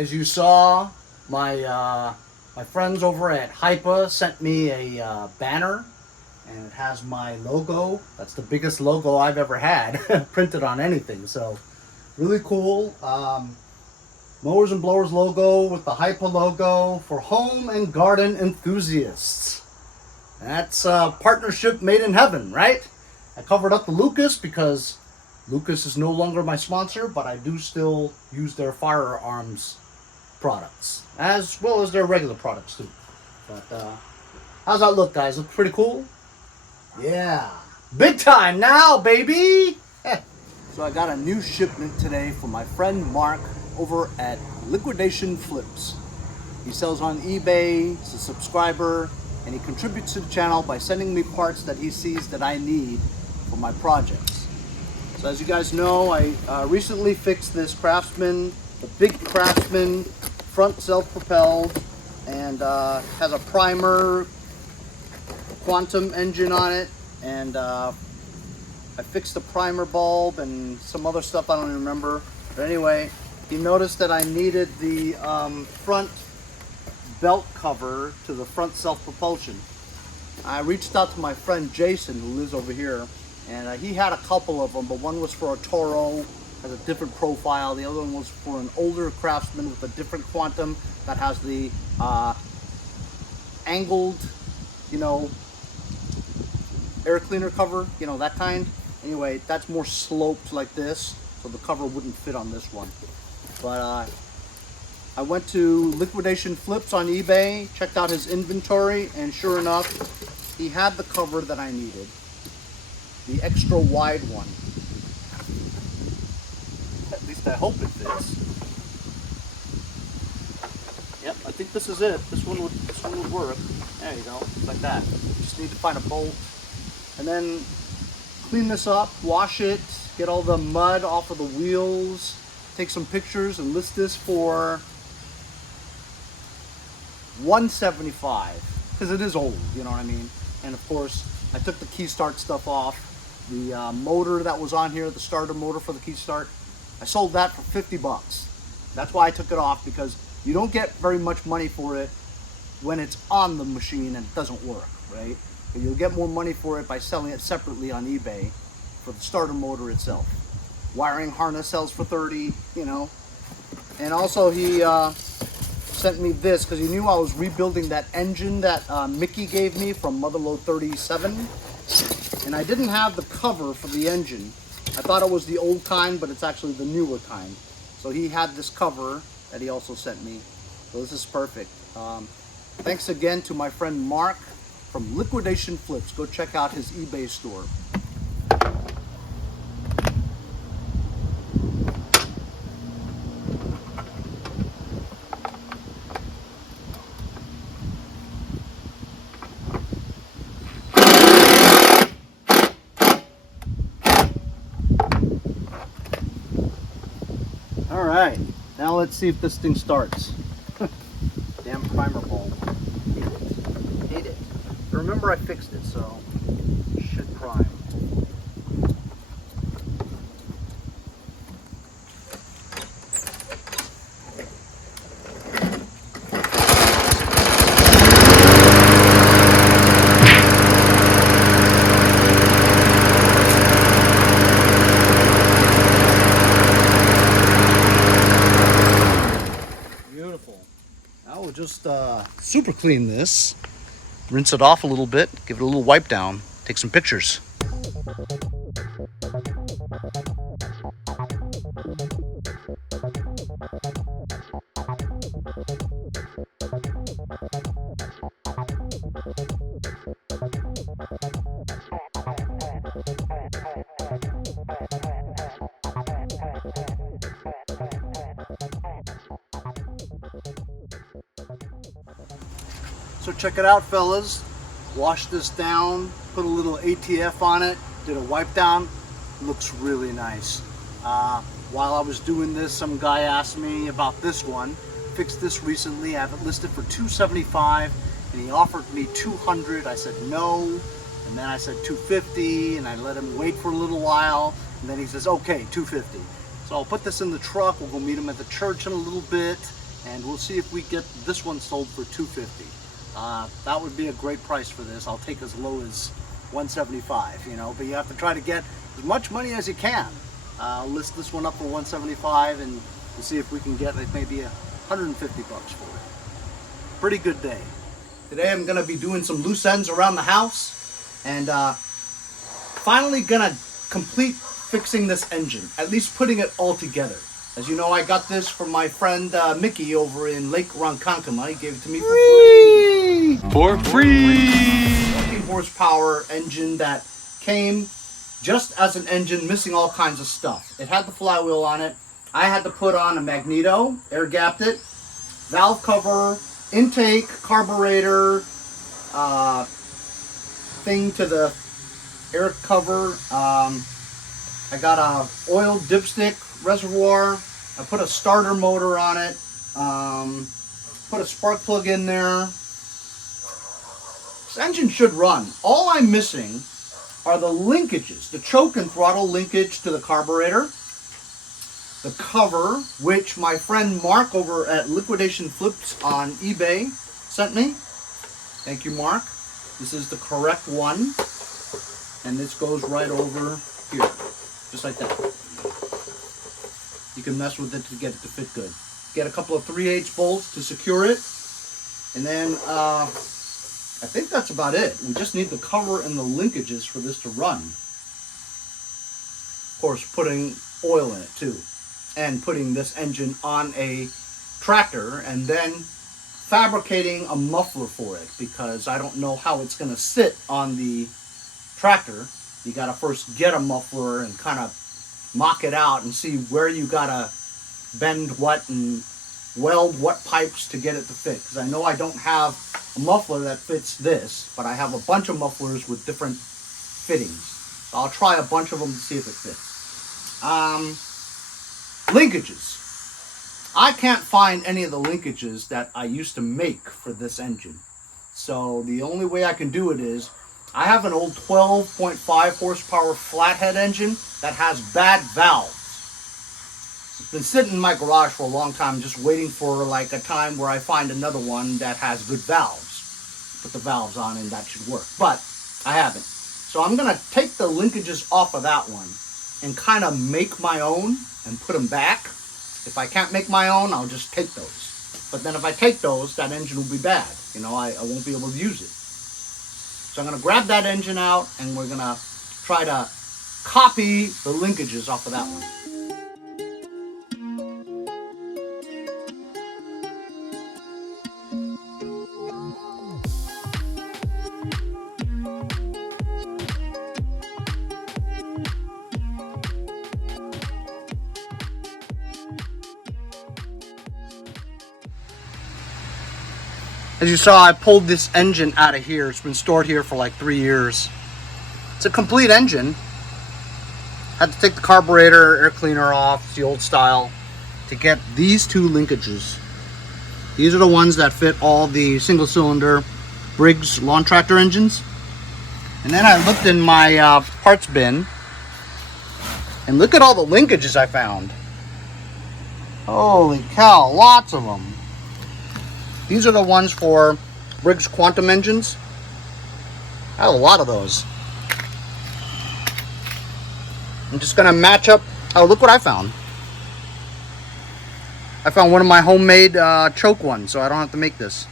As you saw, my friends over at HIPA sent me a banner, and it has my logo. That's the biggest logo I've ever had printed on anything. So really cool. Mowers and Blowers logo with the HIPA logo for home and garden enthusiasts. That's a partnership made in heaven, right? I covered up the Lucas because Lucas is no longer my sponsor, but I do still use their firearms products as well as their regular products too. But how's that look, guys? Look pretty cool? Yeah, big time now, baby. So I got a new shipment today from my friend Mark over at Liquidation Flips. He sells on eBay, he's a subscriber, and he contributes to the channel by sending me parts that he sees that I need for my projects. So as you guys know, I recently fixed this Craftsman, the big Craftsman front self-propelled, and has a primer quantum engine on it, and I fixed the primer bulb and some other stuff I don't even remember. But anyway, he noticed that I needed the front belt cover to the front self-propulsion. I reached out to my friend Jason, who lives over here, and he had a couple of them, but one was for a Toro, has a different profile. The other one was for an older Craftsman with a different quantum that has the angled, you know, air cleaner cover, you know, that kind. Anyway, that's more sloped like this, so the cover wouldn't fit on this one. But I went to Liquidation Flips on eBay, checked out his inventory, and sure enough, he had the cover that I needed. The extra wide one. At least I hope it fits. Yep, I think this is it. This one would work. There you go, like that. Just need to find a bolt. And then clean this up, wash it, get all the mud off of the wheels, take some pictures, and list this for $175, because it is old, you know what I mean? And of course, I took the key start stuff off. The motor that was on here, the starter motor for the key start, I sold that for 50 bucks. That's why I took it off, because you don't get very much money for it when it's on the machine and it doesn't work, right? But you'll get more money for it by selling it separately on eBay for the starter motor itself. Wiring harness sells for 30, you know. And also he sent me this because he knew I was rebuilding that engine that Mickey gave me from Motherlode 37. And I didn't have the cover for the engine. I thought it was the old kind, but it's actually the newer kind. So he had this cover that he also sent me. So this is perfect. Thanks again to my friend Mark from Liquidation Flips. Go check out his eBay store. All right, now let's see if this thing starts. Damn primer bulb. Hate it. But remember, I fixed it, so it should prime. Now we'll just super clean this, rinse it off a little bit, give it a little wipe down, take some pictures. So check it out, fellas. Wash this down, put a little ATF on it, did a wipe down. Looks really nice. While I was doing this, some guy asked me about this one. Fixed this recently. I have it listed for $275, and he offered me $200. I said no, and then I said $250, and I let him wait for a little while, and then he says, okay, $250. So I'll put this in the truck. We'll go meet him at the church in a little bit, and we'll see if we get this one sold for $250. That would be a great price for this. I'll take as low as $175, you know, but you have to try to get as much money as you can. I'll list this one up for $175, and we'll see if we can get like maybe $150 for it. Pretty good day. Today I'm gonna be doing some loose ends around the house, and finally gonna complete fixing this engine, at least putting it all together. As you know, I got this from my friend Mickey over in Lake Ronkonkoma. He gave it to me for free. 14 horsepower engine that came just as an engine, missing all kinds of stuff. It had the flywheel on it. I had to put on a magneto, air gapped it, valve cover, intake, carburetor, thing to the air cover. I got a oil dipstick reservoir. I put a starter motor on it. Put a spark plug in there. This engine should run. All I'm missing are the linkages, the choke and throttle linkage to the carburetor, the cover, which my friend Mark over at Liquidation Flips on eBay sent me. Thank you, Mark. This is the correct one, and this goes right over here, just like that. You can mess with it to get it to fit good. Get a couple of 3/8 bolts to secure it, and then I think that's about it. We just need the cover and the linkages for this to run. Of course, putting oil in it too, and putting this engine on a tractor, and then fabricating a muffler for it, because I don't know how it's going to sit on the tractor. You got to first get a muffler and kind of mock it out and see where you got to bend what and weld what pipes to get it to fit. Because I know I don't have a muffler that fits this, but I have a bunch of mufflers with different fittings. So I'll try a bunch of them to see if it fits. Linkages. I can't find any of the linkages that I used to make for this engine. So the only way I can do it is, I have an old 12.5 horsepower flathead engine that has bad valves. It's been sitting in my garage for a long time, just waiting for like a time where I find another one that has good valves. Put the valves on and that should work, but I haven't. So I'm gonna take the linkages off of that one and kind of make my own and put them back. If I can't make my own, I'll just take those. But then if I take those, that engine will be bad. You know, I won't be able to use it. So I'm gonna grab that engine out, and we're gonna try to copy the linkages off of that one. As you saw, I pulled this engine out of here. It's been stored here for like 3 years. It's a complete engine. Had to take the carburetor, air cleaner off, it's the old style, to get these two linkages. These are the ones that fit all the single cylinder Briggs lawn tractor engines. And then I looked in my parts bin, and look at all the linkages I found. Holy cow, lots of them. These are the ones for Briggs Quantum engines. I have a lot of those. I'm just gonna match up. Oh, look what I found. I found one of my homemade choke ones, so I don't have to make this.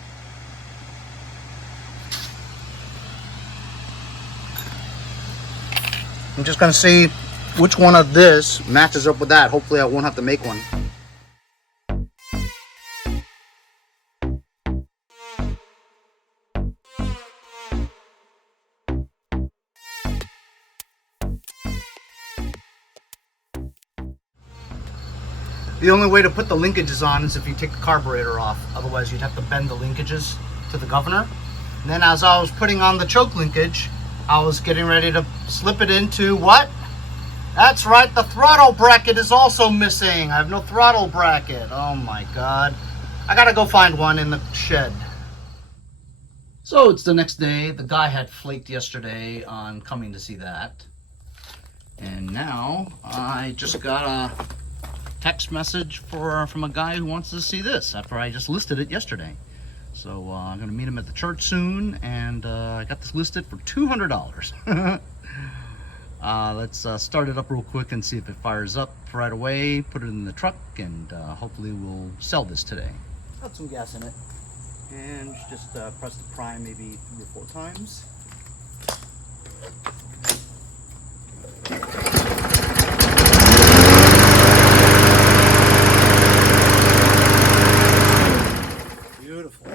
I'm just gonna see which one of this matches up with that. Hopefully I won't have to make one. The only way to put the linkages on is if you take the carburetor off. Otherwise, you'd have to bend the linkages to the governor. And then as I was putting on the choke linkage, I was getting ready to slip it into what? That's right, the throttle bracket is also missing. I have no throttle bracket. Oh my God. I gotta go find one in the shed. So it's the next day. The guy had flaked yesterday on coming to see that. And now I just gotta text message from a guy who wants to see this after I just listed it yesterday. So I'm gonna meet him at the church soon, and I got this listed for $200. Let's start it up real quick and see if it fires up right away. Put it in the truck, and hopefully we'll sell this today. Got some gas in it, and just press the prime maybe 3 or 4 times. Beautiful.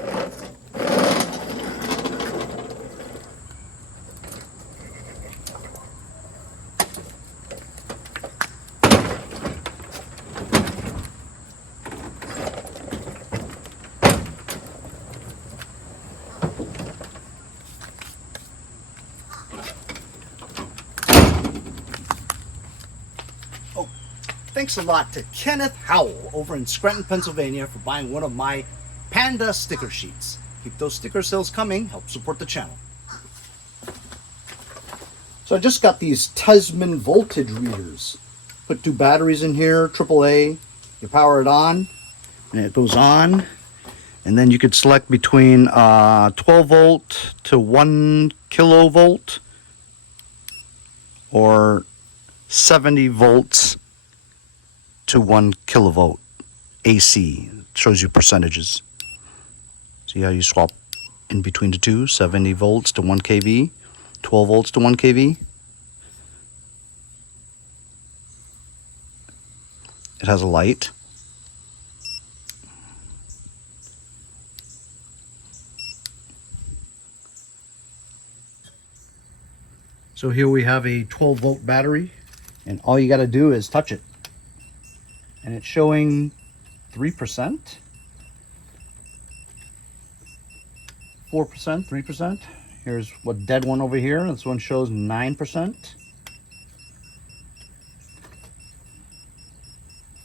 Thanks a lot to Kenneth Howell over in Scranton, Pennsylvania for buying one of my Panda sticker sheets. Keep those sticker sales coming, help support the channel. So I just got these Tesman voltage readers. Put 2 batteries in here, AAA. You power it on, and it goes on. And then you could select between 12 volt to 1 kilovolt or 70 volts to 1 kilovolt AC. It shows you percentages. See how you swap in between the two? 70 volts to 1 kV, 12 volts to 1 kV. It has a light. So here we have a 12 volt battery, and all you got to do is touch it. And it's showing 3%, 4%, 3%. Here's what dead one over here. This one shows 9%,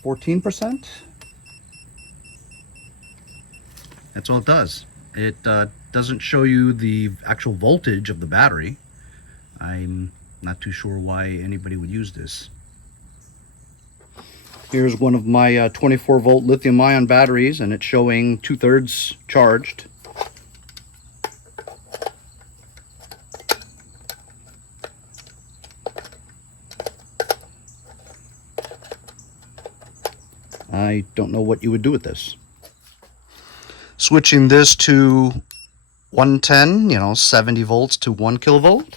14%. That's all it does. It doesn't show you the actual voltage of the battery. I'm not too sure why anybody would use this. Here's one of my 24 volt lithium ion batteries, and it's showing 2/3 charged. I don't know what you would do with this. Switching this to 110, 70 volts to 1 kilovolt.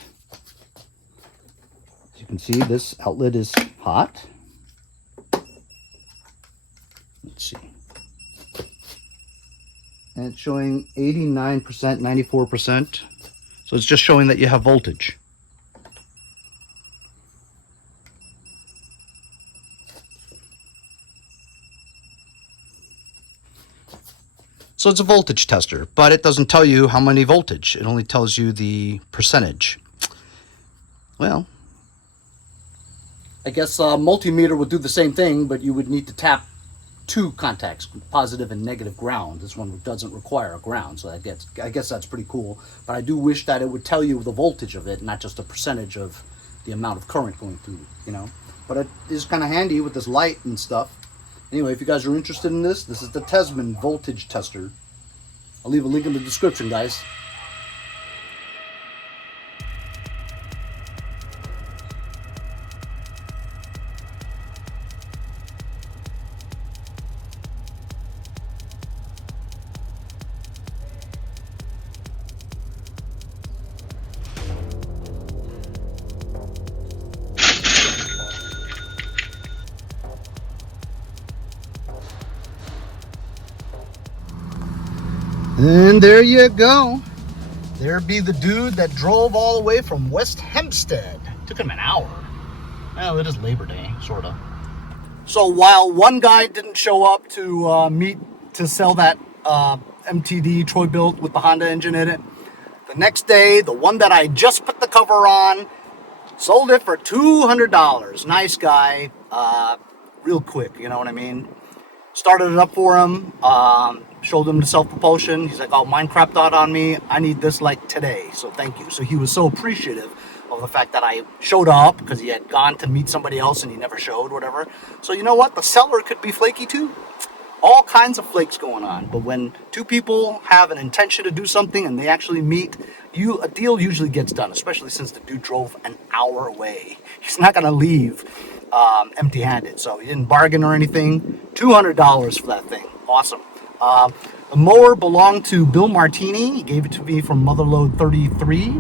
As you can see, this outlet is hot. Let's see. And it's showing 89%, 94%. So it's just showing that you have voltage. So it's a voltage tester, but it doesn't tell you how many voltage. It only tells you the percentage. Well, I guess a multimeter would do the same thing, but you would need to tap 2 contacts, positive and negative ground. This one doesn't require a ground, so I guess that's pretty cool. But I do wish that it would tell you the voltage of it, not just a percentage of the amount of current going through, But it is kind of handy with this light and stuff. Anyway, if you guys are interested in this, this is the Tesman voltage tester. I'll leave a link in the description, guys. And there you go. There be the dude that drove all the way from West Hempstead. Took him an hour. Well, it is Labor Day, sort of. So while one guy didn't show up to meet to sell that MTD Troy built with the Honda engine in it, the next day, the one that I just put the cover on, sold it for $200. Nice guy. Real quick, you know what I mean? Started it up for him. Showed him the self-propulsion. He's like, oh, mine crapped out on me. I need this like today, so thank you. So he was so appreciative of the fact that I showed up because he had gone to meet somebody else and he never showed, whatever. So you know what? The seller could be flaky too. All kinds of flakes going on. But when two people have an intention to do something and they actually meet, a deal usually gets done, especially since the dude drove an hour away. He's not going to leave empty-handed. So he didn't bargain or anything. $200 for that thing. Awesome. The mower belonged to Bill Martini. He gave it to me from Motherlode 33.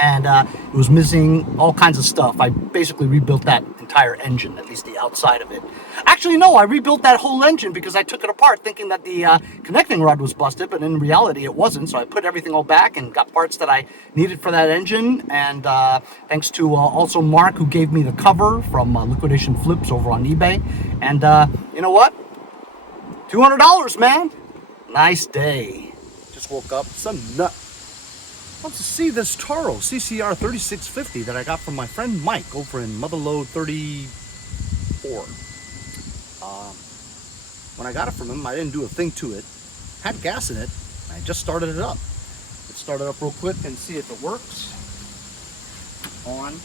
And it was missing all kinds of stuff. I basically rebuilt that entire engine, at least the outside of it. Actually, no, I rebuilt that whole engine because I took it apart thinking that the connecting rod was busted, but in reality it wasn't. So I put everything all back and got parts that I needed for that engine. And thanks to also Mark, who gave me the cover from Liquidation Flips over on eBay. And you know what? $200, man. Nice day. Just woke up. Some nut. Wants to see this Toro CCR 3650 that I got from my friend Mike over in Motherlode 34. When I got it from him, I didn't do a thing to it. Had gas in it. I just started it up. Let's start it up real quick and see if it works. On.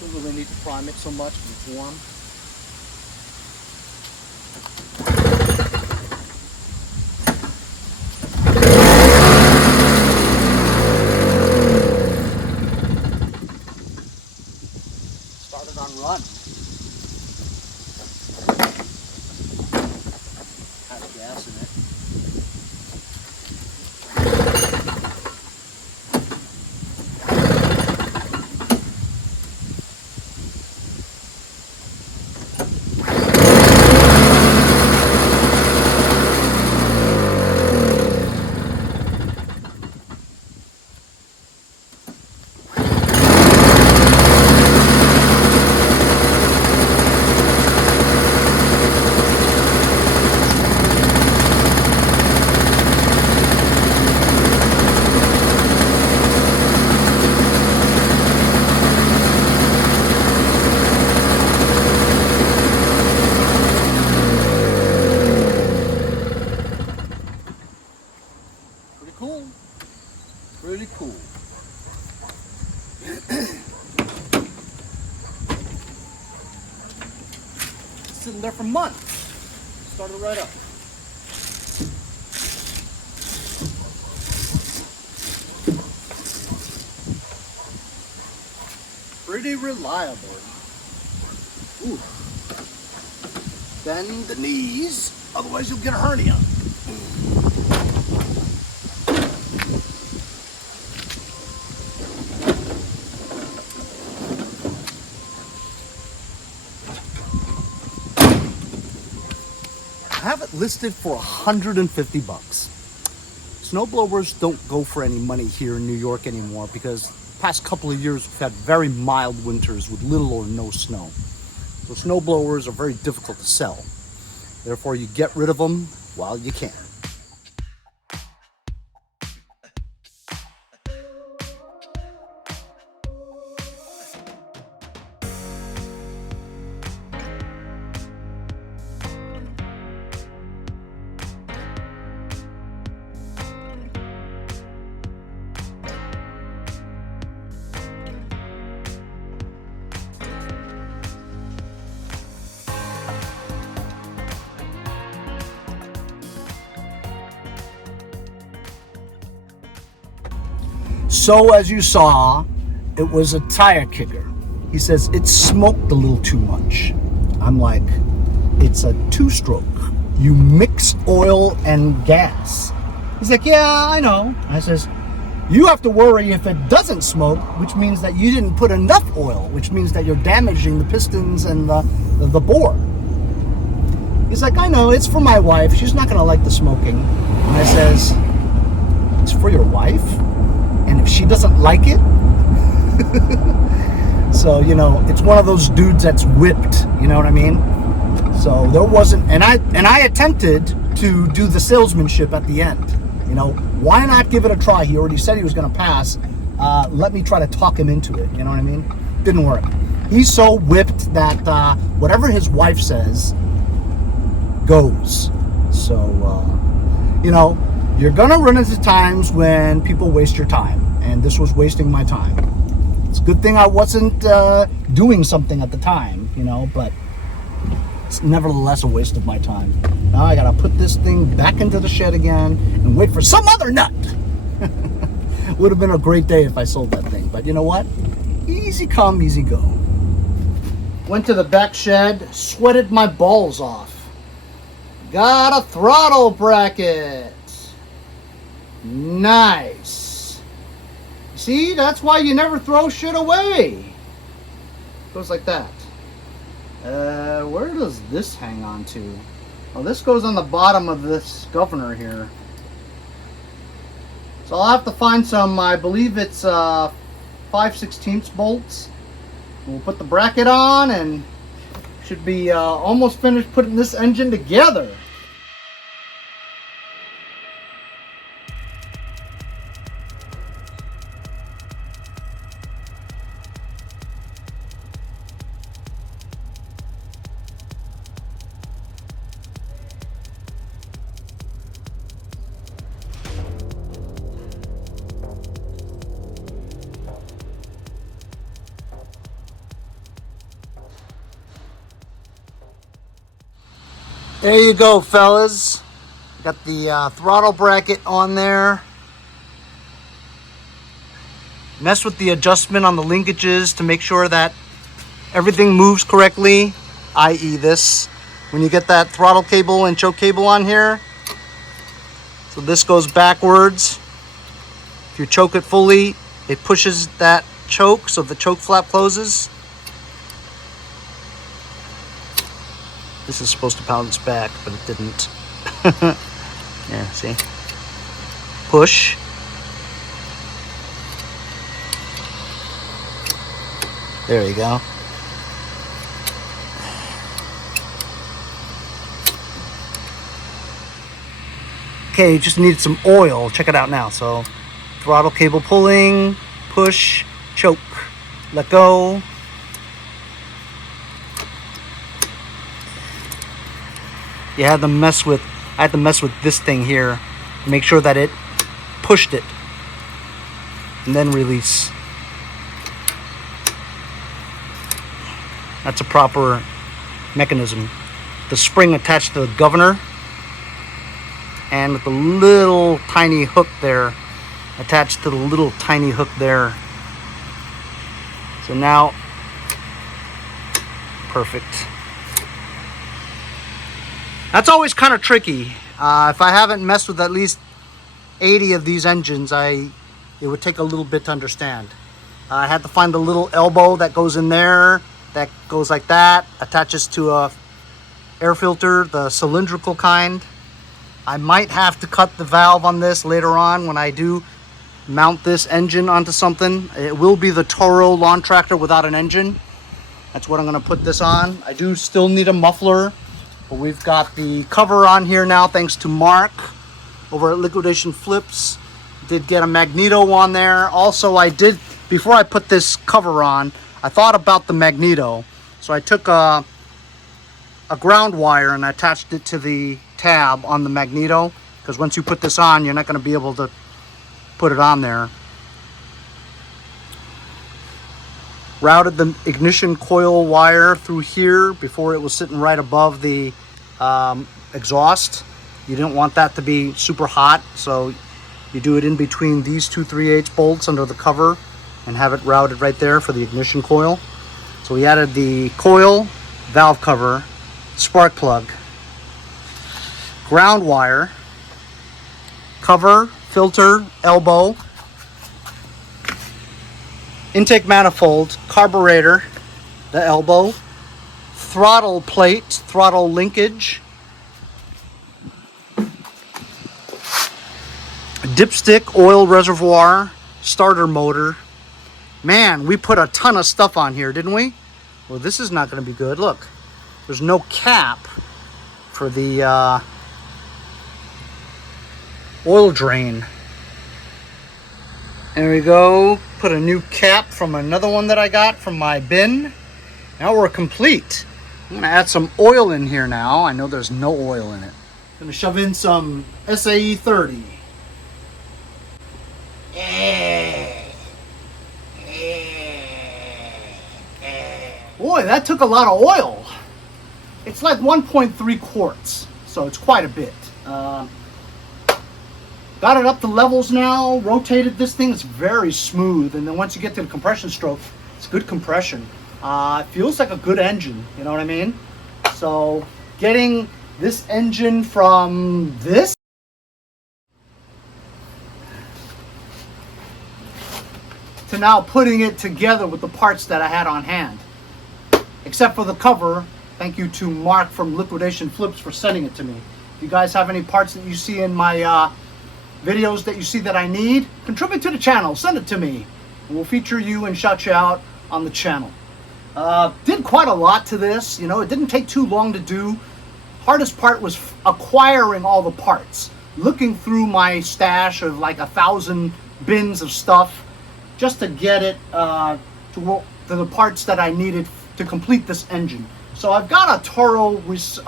Don't really need to prime it so much because it's warm. On run. Has gas in it. Really cool. Sitting there for months. Started right up. Pretty reliable. Ooh. Bend the knees, otherwise you'll get a hernia. I have it listed for 150 bucks. Snowblowers don't go for any money here in New York anymore because the past couple of years we've had very mild winters with little or no snow. So snowblowers are very difficult to sell. Therefore, you get rid of them while you can. So as you saw, it was a tire kicker. He says, it smoked a little too much. I'm like, it's a two-stroke. You mix oil and gas. He's like, yeah, I know. I says, you have to worry if it doesn't smoke, which means that you didn't put enough oil, which means that you're damaging the pistons and the bore. He's like, I know, it's for my wife. She's not going to like the smoking. And I says, it's for your wife? And if she doesn't like it? So, you know, it's one of those dudes that's whipped, you know what I mean? So there wasn't, and I attempted to do the salesmanship at the end. You know, why not give it a try? He already said he was going to pass. Let me try to talk him into it, you know what I mean? Didn't work. He's so whipped that whatever his wife says goes. So, you know, you're going to run into times when people waste your time. And this was wasting my time. It's a good thing I wasn't doing something at the time, you know, but it's nevertheless a waste of my time. Now I gotta put this thing back into the shed again and wait for some other nut. Would have been a great day if I sold that thing, but you know what? Easy come, easy go. Went to the back shed, sweated my balls off. Got a throttle bracket. Nice. See, that's why you never throw shit away. Goes like that. Where does this hang on to? Well, this goes on the bottom of this governor here. So I'll have to find some, I believe it's 5/16 bolts. We'll put the bracket on and should be almost finished putting this engine together. There you go, fellas. Got the throttle bracket on there. Mess with the adjustment on the linkages to make sure that everything moves correctly, i.e. this. When you get that throttle cable and choke cable on here, so this goes backwards. If you choke it fully, it pushes that choke so the choke flap closes. This is supposed to bounce back, but it didn't. Yeah, see? Push. There you go. Okay, you just need some oil. Check it out now. So, throttle cable pulling, push, choke, let go. I had to mess with this thing here, make sure that it pushed it, and then release. That's a proper mechanism. The spring attached to the governor, and with the little tiny hook there, attached to the little tiny hook there. So now, perfect. That's always kind of tricky. If I haven't messed with at least 80 of these engines, it would take a little bit to understand. I had to find the little elbow that goes in there, that goes like that, attaches to a air filter, the cylindrical kind. I might have to cut the valve on this later on when I do mount this engine onto something. It will be the Toro lawn tractor without an engine. That's what I'm going to put this on. I do still need a muffler. But we've got the cover on here now thanks to Mark over at Liquidation Flips. Did get a magneto on there. Also, I did, before I put this cover on, I thought about the magneto. So I took a ground wire and I attached it to the tab on the magneto, because once you put this on, you're not going to be able to put it on there. Routed the ignition coil wire through here before it was sitting right above the exhaust. You didn't want that to be super hot, so you do it in between these two 3/8 bolts under the cover and have it routed right there for the ignition coil. So we added the coil, valve cover, spark plug, ground wire, cover, filter, elbow, intake manifold, carburetor, the elbow, throttle plate, throttle linkage, dipstick, oil reservoir, starter motor. Man, we put a ton of stuff on here, didn't we? Well, this is not going to be good. Look, there's no cap for the oil drain. There we go. Put a new cap from another one that I got from my bin. Now we're complete. I'm gonna add some oil in here now. I know there's no oil in it. I'm gonna shove in some SAE 30. Boy, that took a lot of oil. It's like 1.3 quarts, so it's quite a bit. Got it up to levels now, rotated this thing, it's very smooth, and then once you get to the compression stroke, it's good compression. It feels like a good engine, you know what I mean? So getting this engine from this to now putting it together with the parts that I had on hand. Except for the cover, thank you to Mark from Liquidation Flips for sending it to me. If you guys have any parts that you see in my videos that you see that I need, contribute to the channel, send it to me. And we'll feature you and shout you out on the channel. Did quite a lot to this, you know, it didn't take too long to do. Hardest part was acquiring all the parts. Looking through my stash of like 1,000 bins of stuff just to get it to the parts that I needed to complete this engine. So I've got a Toro, it was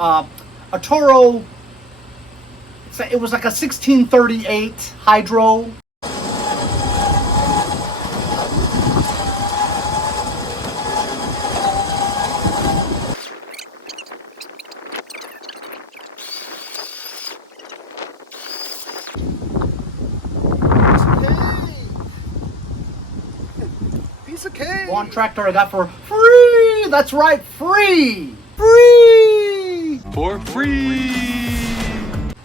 like a 1638 hydro. Piece of cake. Lawn tractor I got for free. That's right, free. Free. For free.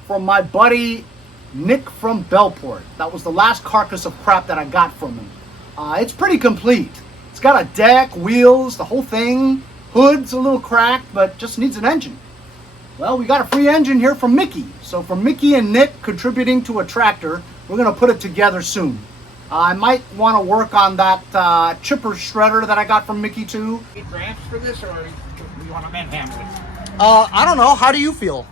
From my buddy Nick from Bellport. That was the last carcass of crap that I got from him. It's pretty complete. It's got a deck, wheels, the whole thing. Hood's a little cracked, but just needs an engine. Well, we got a free engine here from Mickey. So from Mickey and Nick contributing to a tractor, we're going to put it together soon. I might want to work on that chipper shredder that I got from Mickey too. Need ramps for this, or do you want to manhandle it? I don't know. How do you feel?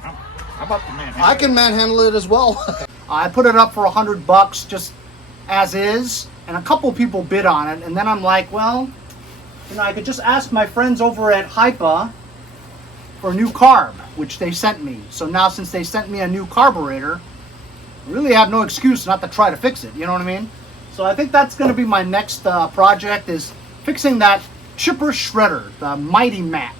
How about the manhandle? I can manhandle it as well. I put it up for $100 just as is, and a couple people bid on it, and then I'm like, well, you know, I could just ask my friends over at HIPA for a new carb, which they sent me. So now since they sent me a new carburetor, I really have no excuse not to try to fix it, you know what I mean? So I think that's going to be my next project, is fixing that chipper shredder, the Mighty Mac.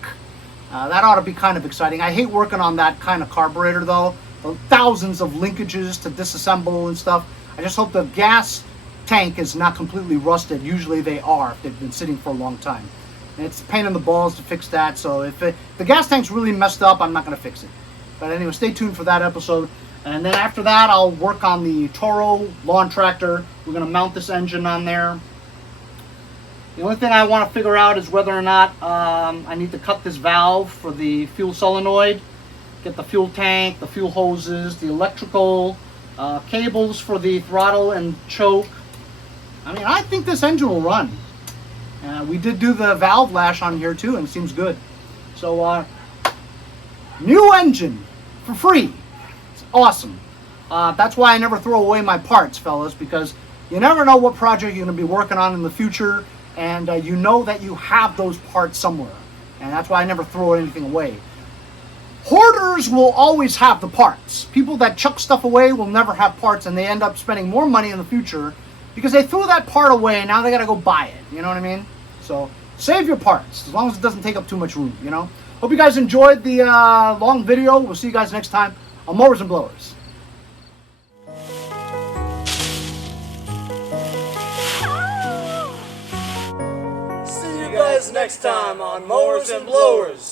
That ought to be kind of exciting. I hate working on that kind of carburetor though. The thousands of linkages to disassemble and stuff. I just hope the gas tank is not completely rusted. Usually they are if they've been sitting for a long time. And it's a pain in the balls to fix that. So if the gas tank's really messed up, I'm not going to fix it. But anyway, stay tuned for that episode. And then after that, I'll work on the Toro lawn tractor. We're going to mount this engine on there. The only thing I want to figure out is whether or not I need to cut this valve for the fuel solenoid, get the fuel tank, the fuel hoses, the electrical cables for the throttle and choke. I mean, I think this engine will run. We did do the valve lash on here too, and it seems good. So, new engine for free. It's awesome. That's why I never throw away my parts, fellas, because you never know what project you're going to be working on in the future. And you know that you have those parts somewhere. And that's why I never throw anything away. Hoarders will always have the parts. People that chuck stuff away will never have parts, and they end up spending more money in the future because they threw that part away and now they got to go buy it. You know what I mean? So save your parts as long as it doesn't take up too much room, you know? Hope you guys enjoyed the long video. We'll see you guys next time on Mowers and Blowers. Next time on Mowers and Blowers.